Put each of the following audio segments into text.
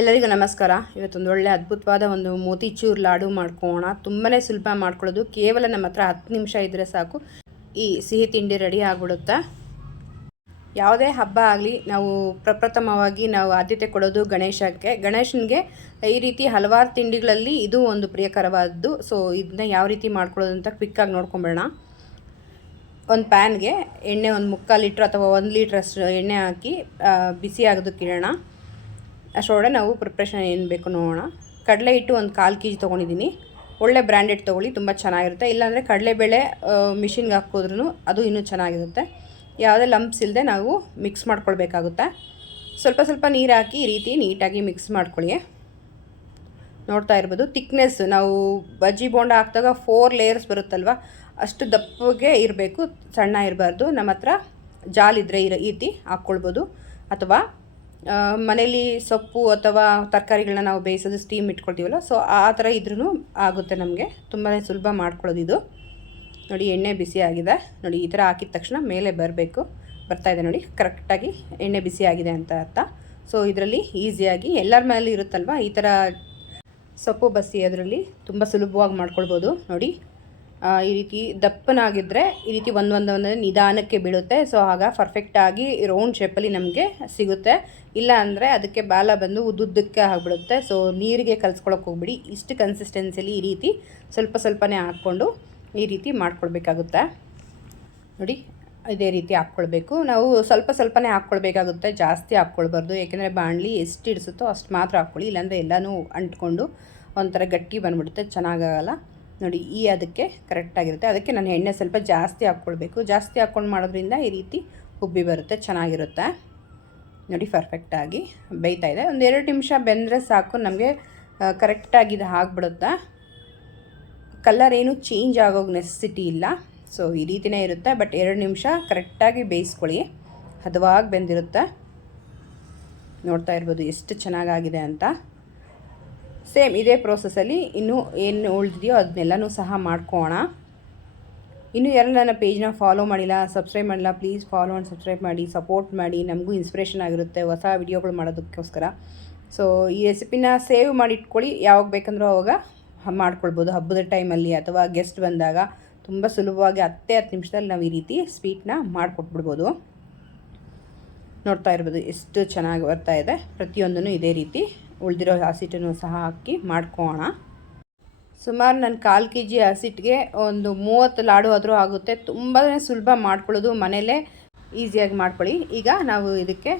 ಎಲ್ಲರಿಗೂ ನಮಸ್ಕಾರ. ಇವತ್ತೊಂದು ಒಳ್ಳೆ ಅದ್ಭುತವಾದ ಒಂದು ಮೋತಿಚೂರ್ ಲಾಡು ಮಾಡ್ಕೊಳ್ಳೋಣ. ತುಂಬಾ ಸುಲಭ ಮಾಡ್ಕೊಳ್ಳೋದು. ಕೇವಲ ನಮ್ಮ ಹತ್ರ 10 ನಿಮಿಷ ಇದ್ದರೆ ಸಾಕು, ಈ ಸಿಹಿ ತಿಂಡಿ ರೆಡಿ ಆಗಿಬಿಡುತ್ತೆ. ಯಾವುದೇ ಹಬ್ಬ ಆಗಲಿ ನಾವು ಪ್ರಪ್ರಥಮವಾಗಿ ನಾವು ಆದ್ಯತೆ ಕೊಡೋದು ಗಣೇಶನಿಗೆ ಈ ರೀತಿ ಹಲವಾರು ತಿಂಡಿಗಳಲ್ಲಿ ಇದು ಒಂದು ಪ್ರಿಯಕರವಾದ್ದು. ಸೊ ಇದನ್ನ ಯಾವ ರೀತಿ ಮಾಡ್ಕೊಳ್ಳೋದು ಅಂತ ಕ್ವಿಕ್ಕಾಗಿ ನೋಡ್ಕೊಂಬಿಡೋಣ. ಒಂದು ಪ್ಯಾನ್ಗೆ ಎಣ್ಣೆ ಒಂದು 3/4 ಲೀಟ್ರ್ ಅಥವಾ 1 ಲೀಟ್ರಷ್ಟು ಎಣ್ಣೆ ಹಾಕಿ ಬಿಸಿ ಆಗೋದಕ್ಕೆ ಇಡೋಣ. ಅಷ್ಟರೊಳಗೆ ನಾವು ಪ್ರಿಪ್ರೇಷನ್ ಏನು ಬೇಕು ನೋಡೋಣ. ಕಡಲೆ ಹಿಟ್ಟು ಒಂದು 1/4 kg ತೊಗೊಂಡಿದ್ದೀನಿ. ಒಳ್ಳೆ ಬ್ರ್ಯಾಂಡೆಡ್ ತೊಗೊಳ್ಳಿ, ತುಂಬ ಚೆನ್ನಾಗಿರುತ್ತೆ. ಇಲ್ಲಾಂದರೆ ಕಡಲೆಬೇಳೆ ಮಿಷಿನ್ಗೆ ಹಾಕೋದ್ರೂ ಅದು ಇನ್ನೂ ಚೆನ್ನಾಗಿರುತ್ತೆ. ಯಾವುದೇ ಲಂಪ್ಸ್ ಇಲ್ಲದೆ ನಾವು ಮಿಕ್ಸ್ ಮಾಡ್ಕೊಳ್ಬೇಕಾಗುತ್ತೆ. ಸ್ವಲ್ಪ ನೀರು ಹಾಕಿ ಈ ರೀತಿ ನೀಟಾಗಿ ಮಿಕ್ಸ್ ಮಾಡ್ಕೊಳ್ಳಿ. ನೋಡ್ತಾ ಇರ್ಬೋದು, ಥಿಕ್ನೆಸ್ ನಾವು ಬಜ್ಜಿ ಬೋಂಡ ಹಾಕಿದಾಗ 4 ಲೇಯರ್ಸ್ ಬರುತ್ತಲ್ವ, ಅಷ್ಟು ದಪ್ಪಗೆ ಇರಬೇಕು, ಸಣ್ಣ ಇರಬಾರ್ದು. ನಮ್ಮ ಹತ್ರ ಜಾಲಿದ್ರೆ ಈ ರೀತಿ ಹಾಕ್ಕೊಳ್ಬೋದು. ಅಥವಾ ಮನೇಲಿ ಸೊಪ್ಪು ಅಥವಾ ತರಕಾರಿಗಳನ್ನ ನಾವು ಬೇಯಿಸೋದು ಸ್ಟೀಮ್ ಇಟ್ಕೊಳ್ತೀವಲ್ಲ, ಸೊ ಆ ಥರ ಇದ್ರೂ ಆಗುತ್ತೆ. ನಮಗೆ ತುಂಬಾ ಸುಲಭ ಮಾಡ್ಕೊಳ್ಳೋದು ಇದು. ನೋಡಿ, ಎಣ್ಣೆ ಬಿಸಿ ಆಗಿದೆ. ನೋಡಿ, ಈ ಥರ ಹಾಕಿದ ತಕ್ಷಣ ಮೇಲೆ ಬರ್ತಾಯಿದೆ ನೋಡಿ, ಕರೆಕ್ಟಾಗಿ ಎಣ್ಣೆ ಬಿಸಿ ಆಗಿದೆ ಅಂತ ಅರ್ಥ. ಸೊ ಇದರಲ್ಲಿ ಈಸಿಯಾಗಿ ಎಲ್ಲರ ಮೇಲೆ ಇರುತ್ತಲ್ವ ಈ ಥರ ಸೊಪ್ಪು ಬಸಿ, ಅದರಲ್ಲಿ ತುಂಬ ಸುಲಭವಾಗಿ ಮಾಡ್ಕೊಳ್ಬೋದು. ನೋಡಿ, ಈ ರೀತಿ ದಪ್ಪನಾಗಿದ್ದರೆ ಈ ರೀತಿ ಒಂದೊಂದೇ ನಿಧಾನಕ್ಕೆ ಬೀಳುತ್ತೆ. ಸೊ ಆಗ ಪರ್ಫೆಕ್ಟಾಗಿ ರೌಂಡ್ ಶೇಪಲ್ಲಿ ನಮಗೆ ಸಿಗುತ್ತೆ. ಇಲ್ಲ ಅಂದರೆ ಅದಕ್ಕೆ ಬಾಲ ಬಂದು ಉದ್ದುದ್ದಕ್ಕೆ ಆಗಿಬಿಡುತ್ತೆ. ಸೊ ನೀರಿಗೆ ಕಲಿಸ್ಕೊಳಕ್ಕೆ ಹೋಗ್ಬಿಡಿ. ಇಷ್ಟು ಕನ್ಸಿಸ್ಟೆನ್ಸಿಲಿ ಈ ರೀತಿ ಸ್ವಲ್ಪನೇ ಹಾಕ್ಕೊಂಡು ಈ ರೀತಿ ಮಾಡ್ಕೊಳ್ಬೇಕಾಗುತ್ತೆ. ನೋಡಿ, ಇದೇ ರೀತಿ ಹಾಕ್ಕೊಳ್ಬೇಕು. ನಾವು ಸ್ವಲ್ಪನೇ ಹಾಕ್ಕೊಳ್ಬೇಕಾಗುತ್ತೆ, ಜಾಸ್ತಿ ಹಾಕ್ಕೊಳ್ಬಾರ್ದು. ಏಕೆಂದರೆ ಬಾಣಲಿ ಎಷ್ಟು ಇಡಿಸುತ್ತೋ ಅಷ್ಟು ಮಾತ್ರ ಹಾಕ್ಕೊಳ್ಳಿ. ಇಲ್ಲಾಂದರೆ ಎಲ್ಲನೂ ಅಂಟ್ಕೊಂಡು ಒಂಥರ ಗಟ್ಟಿ ಬಂದುಬಿಡುತ್ತೆ, ಚೆನ್ನಾಗಾಗಲ್ಲ. ನೋಡಿ, ಅದಕ್ಕೆ ಕರೆಕ್ಟಾಗಿರುತ್ತೆ. ಅದಕ್ಕೆ ನಾನು ಎಣ್ಣೆ ಸ್ವಲ್ಪ ಜಾಸ್ತಿ ಹಾಕ್ಕೊಳ್ಬೇಕು. ಜಾಸ್ತಿ ಹಾಕ್ಕೊಂಡು ಮಾಡೋದ್ರಿಂದ ಈ ರೀತಿ ಉಬ್ಬಿ ಬರುತ್ತೆ, ಚೆನ್ನಾಗಿರುತ್ತೆ. ನೋಡಿ, ಪರ್ಫೆಕ್ಟಾಗಿ ಬೇಯ್ತಾ ಇದೆ. ಒಂದು 2 ನಿಮಿಷ ಬೆಂದರೆ ಸಾಕು, ನಮಗೆ ಕರೆಕ್ಟಾಗಿ ಇದು ಆಗಿಬಿಡುತ್ತೆ. ಕಲರ್ ಏನು ಚೇಂಜ್ ಆಗೋಗಿ ನೆಸೆಸಿಟಿ ಇಲ್ಲ. ಸೊ ಈ ರೀತಿಯೇ ಇರುತ್ತೆ. ಬಟ್ 2 ನಿಮಿಷ ಕರೆಕ್ಟಾಗಿ ಬೇಯಿಸ್ಕೊಳ್ಳಿ, ಹದವಾಗಿ ಬೆಂದಿರುತ್ತೆ. ನೋಡ್ತಾ ಇರ್ಬೋದು ಎಷ್ಟು ಚೆನ್ನಾಗಾಗಿದೆ ಅಂತ. ಸೇಮ್ ಇದೇ ಪ್ರೋಸೆಸ್ಸಲ್ಲಿ ಇನ್ನೂ ಏನು ಉಳಿದಿದೆಯೋ ಅದನ್ನೆಲ್ಲನೂ ಸಹ ಮಾಡ್ಕೊಳ್ಳೋಣ. ಇನ್ನೂ ಯಾರು ನನ್ನ ಪೇಜ್ನ ಫಾಲೋ ಮಾಡಿಲ್ಲ, ಸಬ್ಸ್ಕ್ರೈಬ್ ಮಾಡಿಲ್ಲ, ಪ್ಲೀಸ್ ಫಾಲೋ ಆ್ಯಂಡ್ ಸಬ್ಸ್ಕ್ರೈಬ್ ಮಾಡಿ, ಸಪೋರ್ಟ್ ಮಾಡಿ. ನಮಗೂ ಇನ್ಸ್ಪಿರೇಷನ್ ಆಗಿರುತ್ತೆ ಹೊಸ ವಿಡಿಯೋಗಳು ಮಾಡೋದಕ್ಕೋಸ್ಕರ. ಸೊ ಈ ರೆಸಿಪಿನ ಸೇವ್ ಮಾಡಿ ಇಟ್ಕೊಳ್ಳಿ, ಯಾವಾಗ ಬೇಕಂದ್ರೂ ಅವಾಗ ಮಾಡ್ಕೊಳ್ಬೋದು. ಹಬ್ಬದ ಟೈಮಲ್ಲಿ ಅಥವಾ ಗೆಸ್ಟ್ ಬಂದಾಗ ತುಂಬ ಸುಲಭವಾಗಿ 10 ನಿಮಿಷದಲ್ಲಿ ನಾವು ಈ ರೀತಿ ಸ್ವೀಟ್ನ ಮಾಡಿಕೊಟ್ಬಿಡ್ಬೋದು. ನೋಡ್ತಾ ಇರ್ಬೋದು ಎಷ್ಟು ಚೆನ್ನಾಗಿ ಬರ್ತಾ ಇದೆ. ಪ್ರತಿಯೊಂದನ್ನು ಇದೇ ರೀತಿ ಉಳಿದಿರೋ ಹಸಿಟ್ಟನ್ನು ಸಹ ಹಾಕಿ ಮಾಡ್ಕೊಳ್ಳೋಣ. ಸುಮಾರು ನಾನು 1/4 kg ಹಸಿಟ್ಟಿಗೆ ಒಂದು 30 ಲಾಡು ಆದರೂ ಆಗುತ್ತೆ. ತುಂಬಾ ಸುಲಭ ಮಾಡ್ಕೊಳ್ಳೋದು, ಮನೇಲೇ ಈಸಿಯಾಗಿ ಮಾಡ್ಕೊಳ್ಳಿ. ಈಗ ನಾವು ಇದಕ್ಕೆ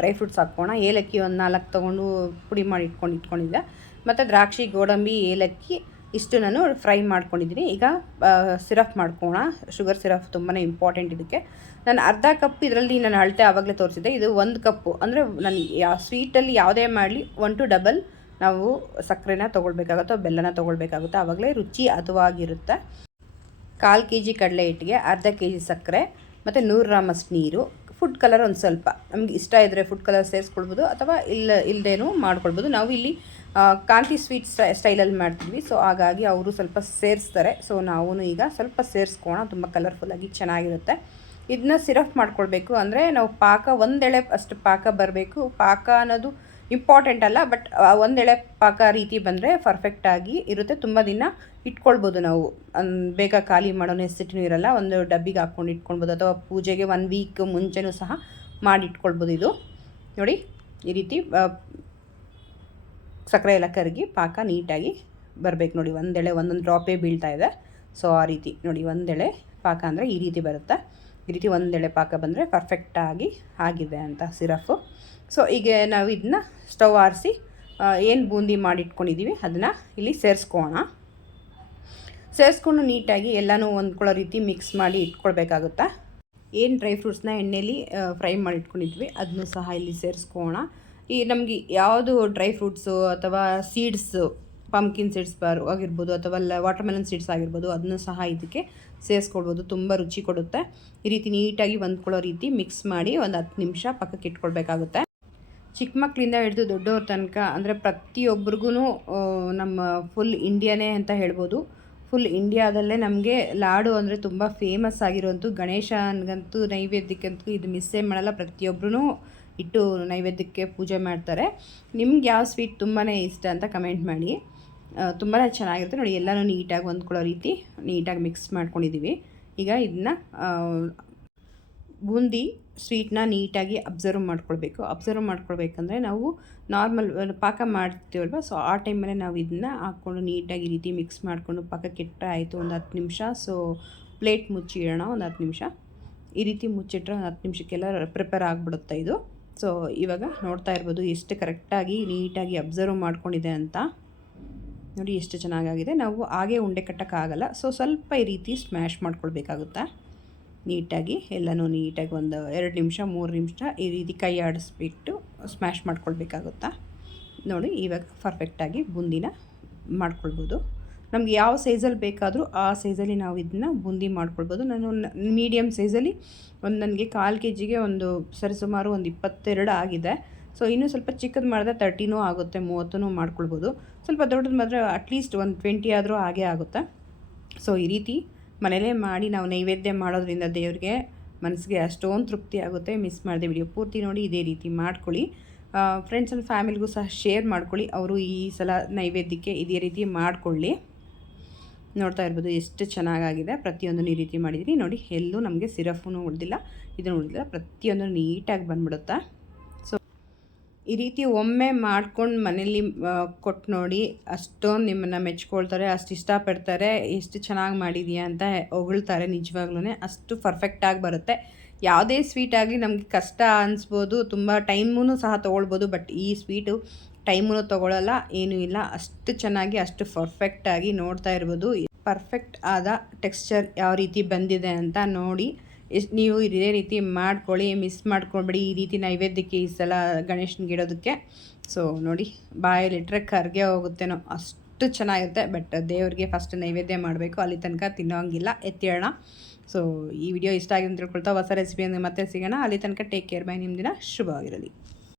ಡ್ರೈ ಫ್ರೂಟ್ಸ್ ಹಾಕ್ಕೋಣ. ಏಲಕ್ಕಿ ಒಂದು 4 ತೊಗೊಂಡು ಪುಡಿ ಮಾಡಿ ಇಟ್ಕೊಂಡಿದ್ದೆ. ಮತ್ತು ದ್ರಾಕ್ಷಿ, ಗೋಡಂಬಿ, ಏಲಕ್ಕಿ ಇಷ್ಟು ನಾನು ಫ್ರೈ ಮಾಡ್ಕೊಂಡಿದ್ದೀನಿ. ಈಗ ಸಿರಪ್ ಮಾಡ್ಕೋಣ. ಶುಗರ್ ಸಿರಪ್ ತುಂಬಾ ಇಂಪಾರ್ಟೆಂಟ್ ಇದಕ್ಕೆ. ನಾನು ಅರ್ಧ ಕಪ್ ಇದರಲ್ಲಿ ನಾನು ಅಳತೆ ಆವಾಗಲೇ ತೋರಿಸಿದ್ದೆ. ಇದು 1 ಕಪ್ಪು. ಅಂದರೆ ನಾನು ಸ್ವೀಟಲ್ಲಿ ಯಾವುದೇ ಮಾಡಲಿ 1 to ಡಬಲ್ ನಾವು ಸಕ್ಕರೆನ ತೊಗೊಳ್ಬೇಕಾಗುತ್ತೆ, ಬೆಲ್ಲನ ತೊಗೊಳ್ಬೇಕಾಗುತ್ತೆ. ಆವಾಗಲೇ ರುಚಿ ಹದವಾಗಿರುತ್ತೆ. 1/4 kg ಕಡಲೆ ಹಿಟ್ಟಿಗೆ ಅರ್ಧ kg ಸಕ್ಕರೆ ಮತ್ತು 100 ಗ್ರಾಮಷ್ಟು ನೀರು. ಫುಡ್ ಕಲರ್ ಒಂದು ಸ್ವಲ್ಪ ನಮ್ಗೆ ಇಷ್ಟ ಇದ್ದರೆ ಫುಡ್ ಕಲರ್ ಸೇರಿಸ್ಕೊಳ್ಬೋದು, ಅಥವಾ ಇಲ್ಲದೇನೂ ಮಾಡ್ಕೊಳ್ಬೋದು. ನಾವು ಇಲ್ಲಿ ಕಾಂತಿ ಸ್ವೀಟ್ ಸ್ಟೈಲಲ್ಲಿ ಮಾಡ್ತಿದ್ವಿ. ಸೊ ಹಾಗಾಗಿ ಅವರು ಸ್ವಲ್ಪ ಸೇರಿಸ್ತಾರೆ. ಸೊ ನಾವು ಈಗ ಸ್ವಲ್ಪ ಸೇರಿಸ್ಕೋಣ, ತುಂಬ ಕಲರ್ಫುಲ್ಲಾಗಿ ಚೆನ್ನಾಗಿರುತ್ತೆ. ಇದನ್ನ ಸಿರಪ್ ಮಾಡ್ಕೊಳ್ಬೇಕು. ಅಂದರೆ ನಾವು ಪಾಕ ಒಂದೆಳೆ ಅಷ್ಟು ಪಾಕ ಬರಬೇಕು. ಪಾಕ ಅನ್ನೋದು ಇಂಪಾರ್ಟೆಂಟ್ ಅಲ್ಲ, ಬಟ್ ಒಂದೆಳೆ ಪಾಕ ರೀತಿ ಬಂದರೆ ಪರ್ಫೆಕ್ಟಾಗಿ ಇರುತ್ತೆ. ತುಂಬ ದಿನ ಇಟ್ಕೊಳ್ಬೋದು. ನಾವು ಬೇಗ ಖಾಲಿ ಮಾಡೋ ನೆಸೆಸಿಟಿನೂ ಇರಲ್ಲ. ಒಂದು ಡಬ್ಬಿಗೆ ಹಾಕ್ಕೊಂಡು ಇಟ್ಕೊಳ್ಬೋದು, ಅಥವಾ ಪೂಜೆಗೆ 1 ವೀಕ್ ಮುಂಚೆನೂ ಸಹ ಮಾಡಿ ಇಟ್ಕೊಳ್ಬೋದು. ಇದು ನೋಡಿ, ಈ ರೀತಿ ಸಕ್ಕರೆ ಎಲ್ಲ ಕರಗಿ ಪಾಕ ನೀಟಾಗಿ ಬರಬೇಕು. ನೋಡಿ, ಒಂದೆಳೆ ಒಂದೊಂದು ಡ್ರಾಪೇ ಬೀಳ್ತಾ ಇದೆ. ಸೊ ಆ ರೀತಿ ನೋಡಿ, ಒಂದೆಳೆ ಪಾಕ ಅಂದರೆ ಈ ರೀತಿ ಬರುತ್ತೆ. ಈ ರೀತಿ ಒಂದೆಳೆ ಪಾಕ ಬಂದರೆ ಪರ್ಫೆಕ್ಟಾಗಿ ಆಗಿದೆ ಅಂತ ಸಿರಫು. ಸೊ ಈಗ ನಾವು ಇದನ್ನ ಸ್ಟವ್ ಆರಿಸಿ ಏನು ಬೂಂದಿ ಮಾಡಿಟ್ಕೊಂಡಿದ್ದೀವಿ ಅದನ್ನು ಇಲ್ಲಿ ಸೇರಿಸ್ಕೊಂಡು ನೀಟಾಗಿ ಎಲ್ಲನೂ ಹೊಂದ್ಕೊಳ್ಳೋ ರೀತಿ ಮಿಕ್ಸ್ ಮಾಡಿ ಇಟ್ಕೊಳ್ಬೇಕಾಗುತ್ತೆ. ಏನು ಡ್ರೈ ಫ್ರೂಟ್ಸ್ನ ಎಣ್ಣೆಯಲ್ಲಿ ಫ್ರೈ ಮಾಡಿ ಇಟ್ಕೊಂಡಿದ್ವಿ ಅದನ್ನು ಸಹ ಇಲ್ಲಿ ಸೇರಿಸ್ಕೋಣ. ಈ ನಮಗೆ ಯಾವುದು ಡ್ರೈ ಫ್ರೂಟ್ಸು ಅಥವಾ ಸೀಡ್ಸು, ಪಂಪ್ಕಿನ್ ಸೀಡ್ಸ್ ಆಗಿರ್ಬೋದು, ಅಥವಾ ವಾಟರ್ಮೆಲನ್ ಸೀಡ್ಸ್ ಆಗಿರ್ಬೋದು, ಅದನ್ನು ಸಹ ಇದಕ್ಕೆ ಸೇರಿಸ್ಕೊಳ್ಬೋದು. ತುಂಬ ರುಚಿ ಕೊಡುತ್ತೆ. ಈ ರೀತಿ ನೀಟಾಗಿ ಹೊಂದ್ಕೊಳ್ಳೋ ರೀತಿ ಮಿಕ್ಸ್ ಮಾಡಿ ಒಂದು 10 ನಿಮಿಷ ಪಕ್ಕಕ್ಕೆ ಇಟ್ಕೊಳ್ಬೇಕಾಗುತ್ತೆ. ಚಿಕ್ಕ ಮಕ್ಕಳಿಂದ ಹಿಡಿದು ದೊಡ್ಡವ್ರ ತನಕ, ಅಂದರೆ ಪ್ರತಿಯೊಬ್ಬರಿಗೂ ನಮ್ಮ ಫುಲ್ ಇಂಡಿಯಾನೇ ಅಂತ ಹೇಳ್ಬೋದು. ಫುಲ್ ಇಂಡಿಯಾದಲ್ಲೇ ನಮಗೆ ಲಾಡು ಅಂದರೆ ತುಂಬ ಫೇಮಸ್ ಆಗಿರುವಂಥ ಗಣೇಶನಿಗಂತೂ ನೈವೇದ್ಯಕ್ಕಂತೂ ಇದು ಮಿಸ್ಸೇ ಮಾಡಲ್ಲ. ಪ್ರತಿಯೊಬ್ಬರೂ ಇಟ್ಟು ನೈವೇದ್ಯಕ್ಕೆ ಪೂಜೆ ಮಾಡ್ತಾರೆ. ನಿಮ್ಗೆ ಯಾವ ಸ್ವೀಟ್ ತುಂಬಾ ಇಷ್ಟ ಅಂತ ಕಮೆಂಟ್ ಮಾಡಿ. ತುಂಬಾ ಚೆನ್ನಾಗಿರುತ್ತೆ ನೋಡಿ. ಎಲ್ಲನೂ ನೀಟಾಗಿ ಹೊಂದ್ಕೊಳ್ಳೋ ರೀತಿ ನೀಟಾಗಿ ಮಿಕ್ಸ್ ಮಾಡ್ಕೊಂಡಿದ್ದೀವಿ. ಈಗ ಇದನ್ನ ಬೂಂದಿ ಸ್ವೀಟ್ನ ನೀಟಾಗಿ ಅಬ್ಸರ್ವ್ ಮಾಡ್ಕೊಳ್ಬೇಕಂದ್ರೆ ನಾವು ನಾರ್ಮಲ್ ಪಾಕ ಮಾಡ್ತೀವಲ್ವ, ಸೊ ಆ ಟೈಮಲ್ಲೇ ನಾವು ಇದನ್ನ ಹಾಕ್ಕೊಂಡು ನೀಟಾಗಿ ಈ ರೀತಿ ಮಿಕ್ಸ್ ಮಾಡಿಕೊಂಡು ಪಾಕಕ್ಕಿಟ್ಟರೆ ಆಯಿತು. ಒಂದು 10 ನಿಮಿಷ. ಸೊ ಪ್ಲೇಟ್ ಮುಚ್ಚಿಡೋಣ ಒಂದು 10 ನಿಮಿಷ. ಈ ರೀತಿ ಮುಚ್ಚಿಟ್ರೆ ಒಂದು 10 ನಿಮಿಷಕ್ಕೆಲ್ಲ ಪ್ರಿಪೇರ್ ಆಗಿಬಿಡುತ್ತೆ ಇದು. ಸೊ ಇವಾಗ ನೋಡ್ತಾ ಇರ್ಬೋದು ಎಷ್ಟು ಕರೆಕ್ಟಾಗಿ ನೀಟಾಗಿ ಅಬ್ಸರ್ವ್ ಮಾಡ್ಕೊಂಡಿದೆ ಅಂತ. ನೋಡಿ ಎಷ್ಟು ಚೆನ್ನಾಗಾಗಿದೆ. ನಾವು ಹಾಗೆ ಉಂಡೆ ಕಟ್ಟೋಕ್ಕಾಗಲ್ಲ, ಸೊ ಸ್ವಲ್ಪ ಈ ರೀತಿ ಸ್ಮ್ಯಾಶ್ ಮಾಡ್ಕೊಳ್ಬೇಕಾಗುತ್ತೆ ನೀಟಾಗಿ. ಎಲ್ಲನೂ ನೀಟಾಗಿ ಒಂದು 2 ನಿಮಿಷ 3 ನಿಮಿಷ ಈ ರೀತಿ ಕೈ ಆಡಿಸ್ಬಿಟ್ಟು ಸ್ಮ್ಯಾಶ್ ಮಾಡ್ಕೊಳ್ಬೇಕಾಗುತ್ತಾ. ನೋಡಿ ಇವಾಗ ಪರ್ಫೆಕ್ಟಾಗಿ ಬೂಂದಿನ ಮಾಡ್ಕೊಳ್ಬೋದು. ನಮ್ಗೆ ಯಾವ ಸೈಜಲ್ಲಿ ಬೇಕಾದರೂ ಆ ಸೈಜಲ್ಲಿ ನಾವು ಇದನ್ನ ಬೂಂದಿ ಮಾಡ್ಕೊಳ್ಬೋದು. ನಾನು ಮೀಡಿಯಮ್ ಸೈಜಲ್ಲಿ ನನಗೆ 1/4 kgಗೆ ಒಂದು ಸರಿಸುಮಾರು ಒಂದು 22 ಆಗಿದೆ. ಸೊ ಇನ್ನೂ ಸ್ವಲ್ಪ ಚಿಕ್ಕದು ಮಾಡಿದ್ರೆ 30 ಆಗುತ್ತೆ, 30 ಮಾಡ್ಕೊಳ್ಬೋದು. ಸ್ವಲ್ಪ ದೊಡ್ಡದು ಮಾಡಿದ್ರೆ ಅಟ್ಲೀಸ್ಟ್ ಒಂದು 20 ಆದರೂ ಹಾಗೇ ಆಗುತ್ತೆ. ಸೊ ಈ ರೀತಿ ಮನೇಲೇ ಮಾಡಿ ನಾವು ನೈವೇದ್ಯ ಮಾಡೋದ್ರಿಂದ ದೇವ್ರಿಗೆ ಮನಸ್ಸಿಗೆ ಅಷ್ಟೊಂದು ತೃಪ್ತಿ ಆಗುತ್ತೆ. ಮಿಸ್ ಮಾಡಿದೆ ವಿಡಿಯೋ ಪೂರ್ತಿ ನೋಡಿ. ಇದೇ ರೀತಿ ಮಾಡ್ಕೊಳ್ಳಿ. ಫ್ರೆಂಡ್ಸ್ ಆ್ಯಂಡ್ ಫ್ಯಾಮಿಲಿಗೂ ಸಹ ಶೇರ್ ಮಾಡ್ಕೊಳ್ಳಿ. ಅವರು ಈ ಸಲ ನೈವೇದ್ಯಕ್ಕೆ ಇದೇ ರೀತಿ ಮಾಡಿಕೊಳ್ಳಿ. ನೋಡ್ತಾ ಇರ್ಬೋದು ಎಷ್ಟು ಚೆನ್ನಾಗಾಗಿದೆ. ಪ್ರತಿಯೊಂದನ್ನು ಈ ರೀತಿ ಮಾಡಿದ್ದೀನಿ ನೋಡಿ. ಎಲ್ಲೂ ನಮಗೆ ಸಿರಫೂ ಉಳಿದಿಲ್ಲ, ಇದನ್ನು ಉಳಿದಿಲ್ಲ. ಪ್ರತಿಯೊಂದು ನೀಟಾಗಿ ಬಂದ್ಬಿಡುತ್ತಾ. ಸೊ ಈ ರೀತಿ ಒಮ್ಮೆ ಮಾಡ್ಕೊಂಡು ಮನೇಲಿ ಕೊಟ್ಟು ನೋಡಿ, ಅಷ್ಟೊಂದು ನಿಮ್ಮನ್ನು ಮೆಚ್ಕೊಳ್ತಾರೆ, ಅಷ್ಟು ಇಷ್ಟಪಡ್ತಾರೆ. ಎಷ್ಟು ಚೆನ್ನಾಗಿ ಮಾಡಿದೀಯಾ ಅಂತ ಹೊಗಳ್ತಾರೆ. ನಿಜವಾಗ್ಲೂ ಅಷ್ಟು ಪರ್ಫೆಕ್ಟಾಗಿ ಬರುತ್ತೆ. ಯಾವುದೇ ಸ್ವೀಟ್ ಆಗಲಿ ನಮಗೆ ಕಷ್ಟ ಅನಿಸ್ಬೋದು, ತುಂಬ ಟೈಮೂ ಸಹ ತೊಗೊಳ್ಬೋದು. ಬಟ್ ಈ ಸ್ವೀಟು ಟೈಮೂ ತೊಗೊಳ್ಳಲ್ಲ, ಏನೂ ಇಲ್ಲ. ಅಷ್ಟು ಚೆನ್ನಾಗಿ ಅಷ್ಟು ಪರ್ಫೆಕ್ಟಾಗಿ ನೋಡ್ತಾ ಇರ್ಬೋದು. ಪರ್ಫೆಕ್ಟ್ ಆದ ಟೆಕ್ಸ್ಚರ್ ಯಾವ ರೀತಿ ಬಂದಿದೆ ಅಂತ ನೋಡಿ. ನೀವು ಇದೇ ರೀತಿ ಮಾಡ್ಕೊಳ್ಳಿ, ಮಿಸ್ ಮಾಡ್ಕೊಳ್ಬೇಡಿ. ಈ ರೀತಿ ನೈವೇದ್ಯಕ್ಕೆ ಈ ಸಲ ಗಣೇಶನಿಗೆ ಇಡೋದಕ್ಕೆ. ಸೊ ನೋಡಿ, ಬಾಯಲ್ಲಿಟ್ಟರೆ ಕರ್ಗೆ ಹೋಗುತ್ತೇನೋ ಅಷ್ಟು ಚೆನ್ನಾಗಿರುತ್ತೆ. ಬಟ್ ದೇವ್ರಿಗೆ ಫಸ್ಟ್ ನೈವೇದ್ಯ ಮಾಡಬೇಕು, ಅಲ್ಲಿ ತನಕ ತಿನ್ನೋಂಗಿಲ್ಲ. ಎತ್ತೇಳೋಣ. ಸೊ ಈ ವಿಡಿಯೋ ಇಷ್ಟ ಆಗಿದೆ ಅಂತ ತಿಳ್ಕೊಳ್ತಾ ಹೊಸ ರೆಸಿಪಿಯನ್ನು ಮತ್ತೆ ಸಿಗೋಣ. ಅಲ್ಲಿ ತನಕ ಟೇಕ್ ಕೇರ್. ಬೈ. ನಿಮ್ಮ ದಿನ ಶುಭವಾಗಿರಲಿ.